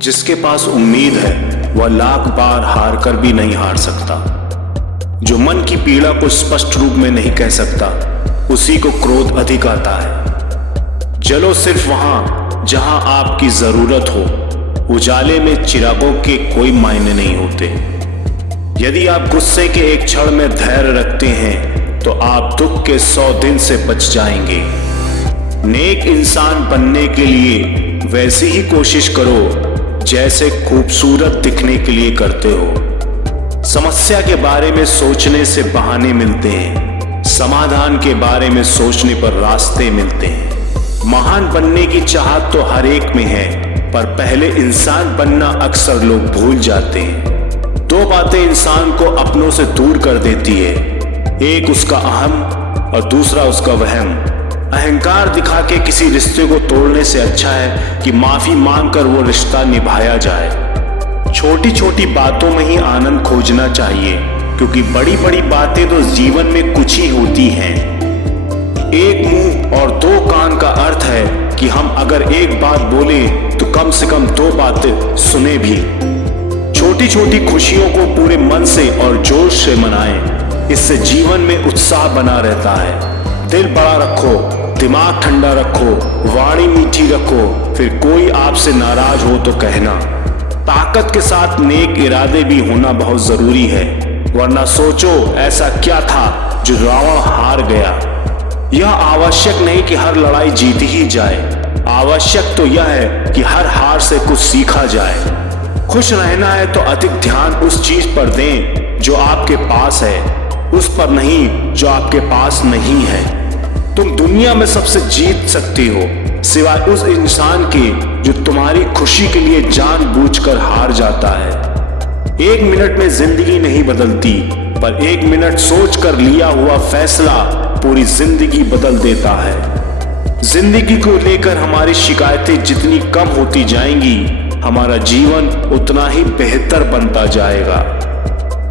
जिसके पास उम्मीद है वह लाख बार हार कर भी नहीं हार सकता। जो मन की पीड़ा को स्पष्ट रूप में नहीं कह सकता, उसी को क्रोध अधिक आता है। जलो सिर्फ वहां जहां आपकी जरूरत हो। उजाले में चिरागों के कोई मायने नहीं होते। यदि आप गुस्से के एक क्षण में धैर्य रखते हैं तो आप दुख के 100 दिन से बच जाएंगे। नेक इंसान बनने के लिए वैसी ही कोशिश करो जैसे खूबसूरत दिखने के लिए करते हो। समस्या के बारे में सोचने से बहाने मिलते हैं, समाधान के बारे में सोचने पर रास्ते मिलते हैं। महान बनने की चाहत तो हर एक में है, पर पहले इंसान बनना अक्सर लोग भूल जाते हैं। 2 बातें इंसान को अपनों से दूर कर देती है, एक उसका अहम और दूसरा उसका वहम। अहंकार दिखा के किसी रिश्ते को तोड़ने से अच्छा है कि माफी मांगकर वो रिश्ता निभाया जाए। छोटी छोटी बातों में ही आनंद खोजना चाहिए, क्योंकि बड़ी बड़ी बातें तो जीवन में कुछ ही होती हैं। एक मुंह और 2 कान का अर्थ है कि हम अगर एक बात बोले तो कम से कम 2 बातें सुने भी। छोटी छोटी खुशियों को पूरे मन से और जोश से मनाएं, इससे जीवन में उत्साह बना रहता है। दिल बड़ा रखो, दिमाग ठंडा रखो, वाणी मीठी रखो, फिर कोई आपसे नाराज हो तो कहना। ताकत के साथ नेक इरादे भी होना बहुत जरूरी है, वरना सोचो ऐसा क्या था जो रावण हार गया। यह आवश्यक नहीं कि हर लड़ाई जीती ही जाए, आवश्यक तो यह है कि हर हार से कुछ सीखा जाए। खुश रहना है तो अधिक ध्यान उस चीज पर दें जो आपके पास है, उस पर नहीं जो आपके पास नहीं है। तुम दुनिया में सबसे जीत सकते हो, सिवाय उस इंसान के जो तुम्हारी खुशी के लिए जानबूझकर हार जाता है। 1 मिनट में जिंदगी नहीं बदलती, पर 1 मिनट सोचकर लिया हुआ फैसला पूरी जिंदगी बदल देता है। जिंदगी को लेकर हमारी शिकायतें जितनी कम होती जाएंगी, हमारा जीवन उतना ही बेहतर बनता जाएगा।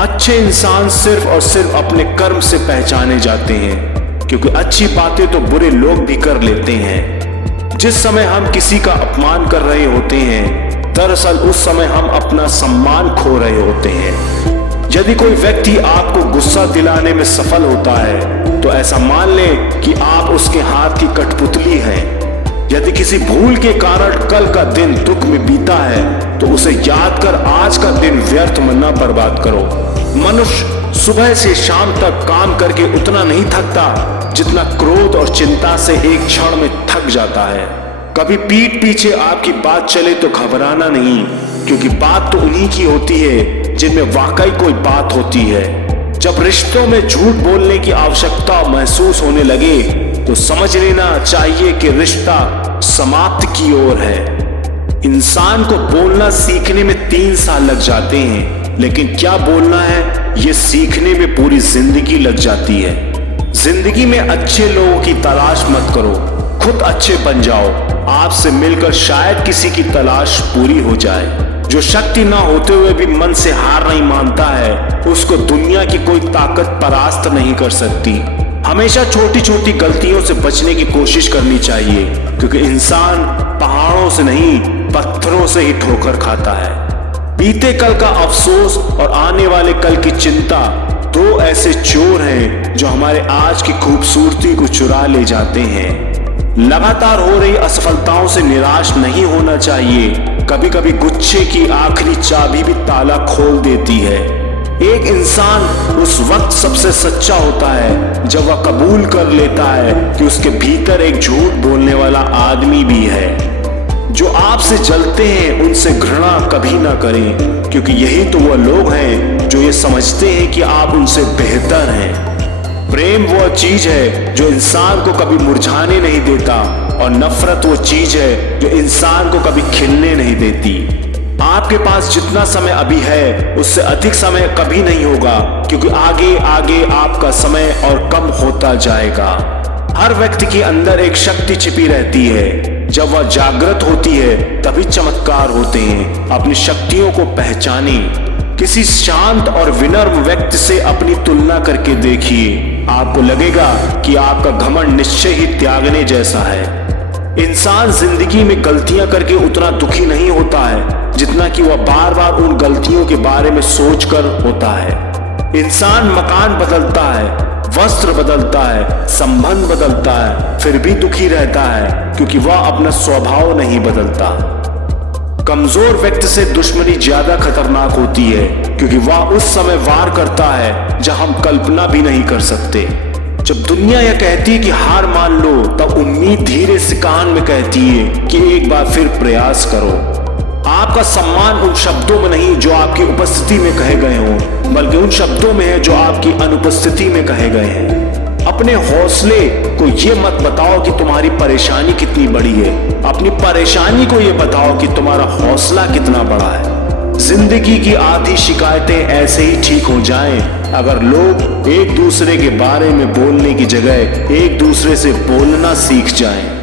अच्छे इंसान सिर्फ और सिर्फ अपने कर्म से पहचाने जाते हैं, क्योंकि अच्छी बातें तो बुरे लोग भी कर लेते हैं। जिस समय हम किसी का अपमान कर रहे होते हैं, दरअसल उस समय हम अपना सम्मान खो रहे होते हैं। यदि कोई व्यक्ति आपको गुस्सा दिलाने में सफल होता है तो ऐसा मान लें कि आप उसके हाथ की कठपुतली हैं। यदि किसी भूल के कारण कल का दिन दुख में बीता है तो उसे याद कर आज का दिन व्यर्थ में न बर्बाद करो। मनुष्य सुबह से शाम तक काम करके उतना नहीं थकता जितना क्रोध और चिंता से एक क्षण में थक जाता है। कभी पीठ पीछे आपकी बात चले तो घबराना नहीं, क्योंकि बात तो उन्हीं की होती है जिनमें वाकई कोई बात होती है। जब रिश्तों में झूठ बोलने की आवश्यकता महसूस होने लगे तो समझ लेना चाहिए कि रिश्ता समाप्ति की ओर है। इंसान को बोलना सीखने में 3 साल लग जाते हैं, लेकिन क्या बोलना है ये सीखने में पूरी जिंदगी लग जाती है। जिंदगी में अच्छे लोगों की तलाश मत करो, खुद अच्छे बन जाओ। आपसे मिलकर शायद किसी की तलाश पूरी हो जाए। जो शक्ति ना होते हुए भी मन से हार नहीं मानता है, उसको दुनिया की कोई ताकत परास्त नहीं कर सकती। हमेशा छोटी छोटी गलतियों से बचने की कोशिश करनी चाहिए, क्योंकि इंसान पहाड़ों से नहीं पत्थरों से ही ठोकर खाता है। बीते कल का अफसोस और आने वाले कल की चिंता 2 ऐसे चोर हैं जो हमारे आज की खूबसूरती को चुरा ले जाते हैं। लगातार हो रही असफलताओं से निराश नहीं होना चाहिए। कभी कभी गुच्छे की आखिरी चाबी भी ताला खोल देती है। एक इंसान उस वक्त सबसे सच्चा होता है जब वह कबूल कर लेता है कि उसके भीतर एक झूठ बोलने वाला आदमी भी है। जो आपसे जलते हैं उनसे घृणा कभी ना करें, क्योंकि यही तो वह लोग हैं जो ये समझते हैं कि आप उनसे बेहतर हैं। प्रेम वह चीज है जो इंसान को कभी मुरझाने नहीं देता, और नफरत वो चीज है जो इंसान को कभी खिलने नहीं देती। आपके पास जितना समय अभी है उससे अधिक समय कभी नहीं होगा, क्योंकि आगे आगे आपका समय और कम होता जाएगा। हर व्यक्ति के अंदर एक शक्ति छिपी रहती है, जब वह जागृत होती है तभी चमत्कार होते हैं। अपनी शक्तियों को पहचाने। किसी शांत और विनम्र व्यक्ति से अपनी तुलना करके देखिए, आपको लगेगा कि आपका घमंड निश्चय ही त्यागने जैसा है। इंसान जिंदगी में गलतियां करके उतना दुखी नहीं होता है जितना कि वह बार बार उन गलतियों के बारे में सोचकर होता है। इंसान मकान बदलता है, वस्त्र बदलता है, संबंध बदलता है, फिर भी दुखी रहता है क्योंकि वह अपना स्वभाव नहीं बदलता। कमजोर व्यक्ति से दुश्मनी ज्यादा खतरनाक होती है क्योंकि वह उस समय वार करता है जब हम कल्पना भी नहीं कर सकते। जब दुनिया यह कहती है कि हार मान लो, तब उम्मीद धीरे से कान में कहती है कि एक बार फिर प्रयास करो। आपका सम्मान उन शब्दों में नहीं जो आपकी उपस्थिति में कहे गए हों, बल्कि उन शब्दों में है जो आपकी अनुपस्थिति में कहे गए हैं। अपने हौसले को ये मत बताओ कि तुम्हारी परेशानी कितनी बड़ी है, अपनी परेशानी को ये बताओ कि तुम्हारा हौसला कितना बड़ा है। जिंदगी की आधी शिकायतें ऐसे ही ठीक हो जाएं अगर लोग एक दूसरे के बारे में बोलने की जगह एक दूसरे से बोलना सीख जाएं।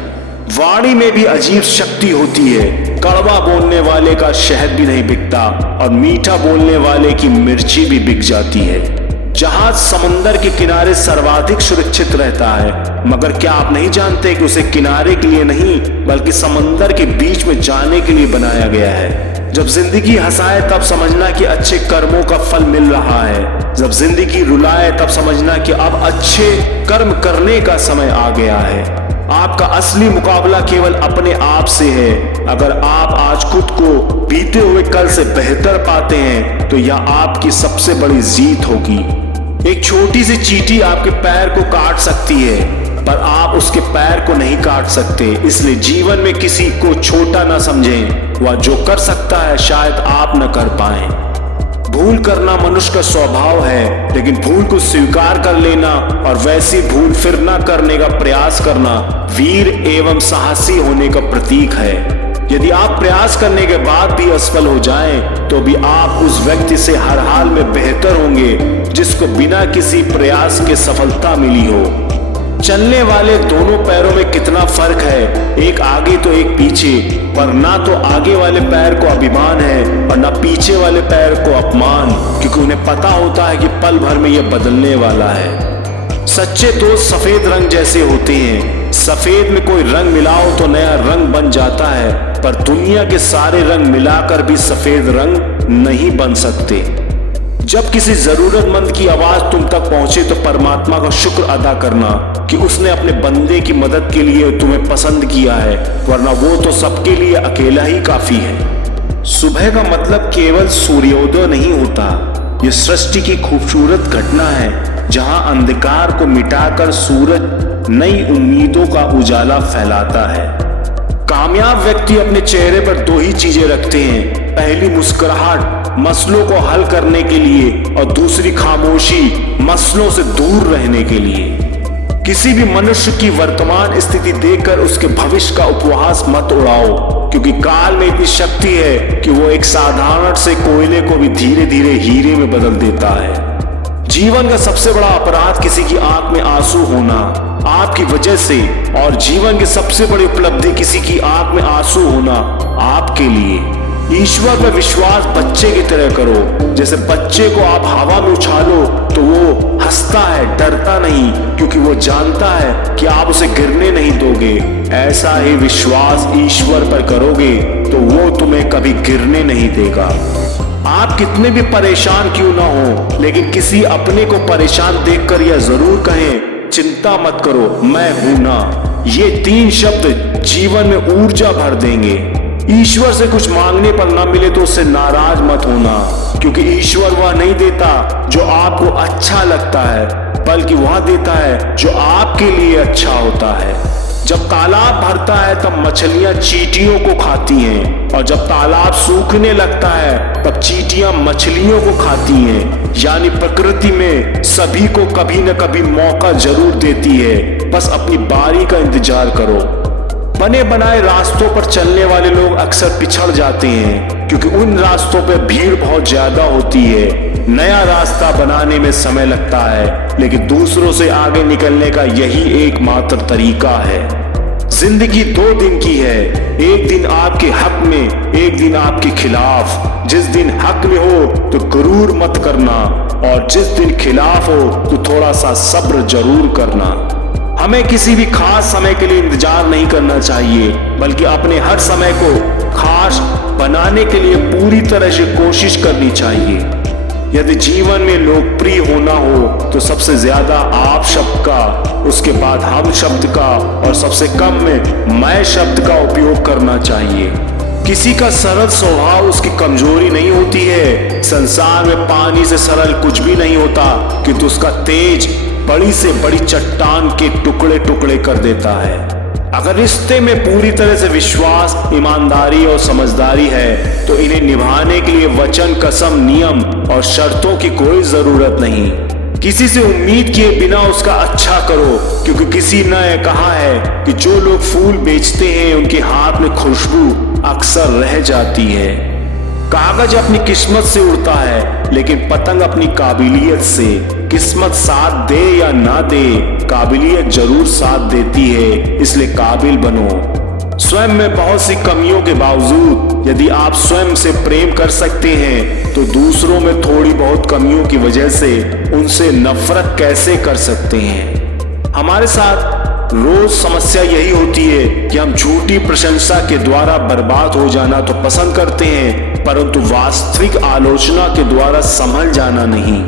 वाणी में भी अजीब शक्ति होती है। कड़वा बोलने वाले का शहद भी नहीं बिकता और मीठा बोलने वाले की मिर्ची भी बिक जाती है। जहाज समुंदर के किनारे सर्वाधिक सुरक्षित रहता है, मगर क्या आप नहीं जानते कि उसे किनारे के लिए नहीं बल्कि समंदर के बीच में जाने के लिए बनाया गया है। जब जिंदगी हंसाए तब समझना कि अच्छे कर्मों का फल मिल रहा है। जब जिंदगी रुलाए तब समझना कि अब अच्छे कर्म करने का समय आ गया है। आपका असली मुकाबला केवल अपने आप से है। अगर आप आज खुद को बीते हुए कल से बेहतर पाते हैं तो यह आपकी सबसे बड़ी जीत होगी। एक छोटी सी चींटी आपके पैर को काट सकती है, पर आप उसके पैर को नहीं काट सकते। इसलिए जीवन में किसी को छोटा ना समझें। वह जो कर सकता है शायद आप न कर पाएं। भूल करना मनुष्य का स्वभाव है, लेकिन भूल को स्वीकार कर लेना और वैसी भूल फिर न करने का प्रयास करना वीर एवं साहसी होने का प्रतीक है। यदि आप प्रयास करने के बाद भी असफल हो जाएं, तो भी आप उस व्यक्ति से हर हाल में बेहतर होंगे जिसको बिना किसी प्रयास के सफलता मिली हो। चलने वाले दोनों पैरों में कितना फर्क है, एक आगे तो एक पीछे, पर ना तो आगे वाले पैर को अभिमान है और ना पीछे वाले पैर को अपमान, क्योंकि उन्हें पता होता है कि पल भर में यह बदलने वाला है। सच्चे दोस्त सफेद रंग जैसे होते हैं। सफेद में कोई रंग मिलाओ तो नया रंग बन जाता है, पर दुनिया के सारे रंग मिलाकर भी सफेद रंग नहीं बन सकते। जब किसी जरूरतमंद की आवाज तुम तक पहुंचे तो परमात्मा का शुक्र अदा करना कि उसने अपने बंदे की मदद के लिए तुम्हें पसंद किया है, वरना वो तो सबके लिए अकेला ही काफी है। सुबह का मतलब केवल सूर्योदय नहीं होता, ये सृष्टि की खूबसूरत घटना है जहां अंधकार को मिटाकर सूरज नई उम्मीदों का उजाला फैलाता है। कामयाब व्यक्ति अपने चेहरे पर दो ही चीजें रखते हैं, पहली मुस्कुराहट मसलों को हल करने के लिए और दूसरी खामोशी मसलों से दूर रहने के लिए। किसी भी मनुष्य की वर्तमान स्थिति देखकर उसके भविष्य का उपहास मत उड़ाओ, क्योंकि काल में इतनी शक्ति है कि वो एक साधारण से कोयले को भी धीरे धीरे हीरे में बदल देता है। जीवन का सबसे बड़ा अपराध किसी की आंख में आंसू होना आपकी वजह से, और जीवन की सबसे बड़ी उपलब्धि किसी की आंख में आंसू होना आपके लिए। ईश्वर पर विश्वास बच्चे की तरह करो। जैसे बच्चे को आप हवा में उछालो तो वो हंसता है, डरता नहीं, क्योंकि वो जानता है कि आप उसे गिरने नहीं दोगे। ऐसा ही विश्वास ईश्वर पर करोगे तो वो तुम्हें कभी गिरने नहीं देगा। आप कितने भी परेशान क्यों ना हो, लेकिन किसी अपने को परेशान देखकर यह जरूर कहें, चिंता मत करो, मैं हूं ना। ये 3 शब्द जीवन में ऊर्जा भर देंगे। ईश्वर से कुछ मांगने पर ना मिले तो उससे नाराज मत होना, क्योंकि ईश्वर वह नहीं देता जो आपको अच्छा लगता है, बल्कि वह देता है जो आपके लिए अच्छा होता है। जब तालाब भरता है तब मछलियां चींटियों को खाती हैं, और जब तालाब सूखने लगता है तब चींटियां मछलियों को खाती हैं। यानी प्रकृति में सभी को कभी न कभी मौका जरूर देती है, बस अपनी बारी का इंतजार करो। बने बनाए रास्तों पर चलने वाले लोग अक्सर पिछड़ जाते हैं, क्योंकि उन रास्तों पर भीड़ बहुत ज्यादा होती है। नया रास्ता बनाने में समय लगता है, लेकिन दूसरों से आगे निकलने का यही एकमात्र तरीका है। जिंदगी 2 दिन की है, एक दिन आपके हक में, एक दिन आपके खिलाफ। जिस दिन हक में हो तो गुरूर मत करना, और जिस दिन खिलाफ हो तो थोड़ा सा सब्र जरूर करना। हमें किसी भी खास समय के लिए इंतजार नहीं करना चाहिए, बल्कि अपने हर समय को खास बनाने के लिए पूरी तरह से कोशिश करनी चाहिए। यदि जीवन में लोकप्रिय होना हो तो सबसे ज्यादा आप शब्द का, उसके बाद हम शब्द का और सबसे कम में मैं शब्द का उपयोग करना चाहिए। किसी का सरल स्वभाव उसकी कमजोरी नहीं होती है। संसार में पानी से सरल कुछ भी नहीं होता, किंतु उसका तेज बड़ी से बड़ी चट्टान के टुकड़े टुकड़े कर देता है। अगर रिश्ते में पूरी तरह से विश्वास, ईमानदारी और समझदारी है तो इन्हें निभाने के लिए वचन, कसम, नियम और शर्तों की कोई जरूरत नहीं। किसी से उम्मीद किए बिना उसका अच्छा करो, क्योंकि किसी ने कहा है कि जो लोग फूल बेचते हैं उनके हाथ में खुशबू अक्सर रह जाती है। कागज अपनी किस्मत से उड़ता है, लेकिन पतंग अपनी काबिलियत से। किस्मत साथ दे या ना दे, काबिलियत जरूर साथ देती है, इसलिए काबिल बनो। स्वयं में बहुत सी कमियों के बावजूद यदि आप स्वयं से प्रेम कर सकते हैं तो दूसरों में थोड़ी बहुत कमियों की वजह से उनसे नफरत कैसे कर सकते हैं। हमारे साथ रोज समस्या यही होती है कि हम झूठी प्रशंसा के द्वारा बर्बाद हो जाना तो पसंद करते हैं, परंतु वास्तविक आलोचना के द्वारा संभल जाना नहीं।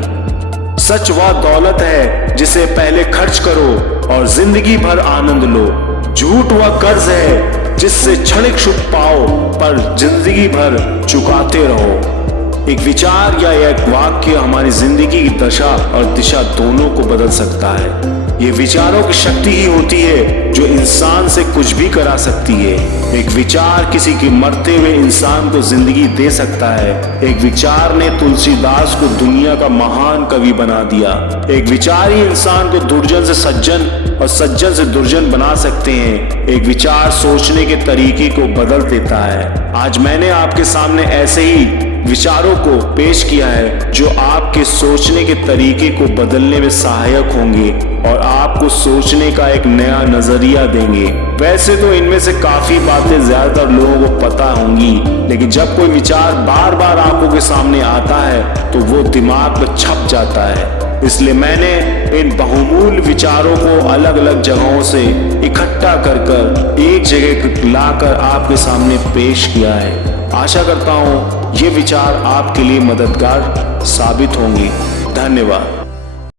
सच वह दौलत है जिसे पहले खर्च करो और जिंदगी भर आनंद लो। झूठ वह कर्ज है जिससे क्षणिक सुख पाओ पर जिंदगी भर चुकाते रहो। एक विचार या एक वाक्य हमारी जिंदगी की दशा और दिशा दोनों को बदल सकता है। ये विचारों की शक्ति ही होती है जो इंसान से कुछ भी करा सकती है। एक विचार किसी के मरते हुए इंसान को जिंदगी दे सकता है। एक विचार ने तुलसीदास को दुनिया का महान कवि बना दिया। एक विचार ही इंसान को दुर्जन से सज्जन और सज्जन से दुर्जन बना सकते हैं। एक विचार सोचने के तरीके को बदल देता है। आज मैंने आपके सामने ऐसे ही विचारों को पेश किया है जो आपके सोचने के तरीके को बदलने में सहायक होंगे और आपको सोचने का एक नया नजरिया देंगे। वैसे तो इनमें से काफी बातें ज्यादातर लोगों को पता होंगी, लेकिन जब कोई विचार बार बार आंखों के सामने आता है तो वो दिमाग में छप जाता है। इसलिए मैंने इन बहुमूल्य विचारों को अलग अलग जगहों से इकट्ठा कर एक जगह लाकर आपके सामने पेश किया है। आशा करता हूँ ये विचार आपके लिए मददगार साबित होंगे। धन्यवाद।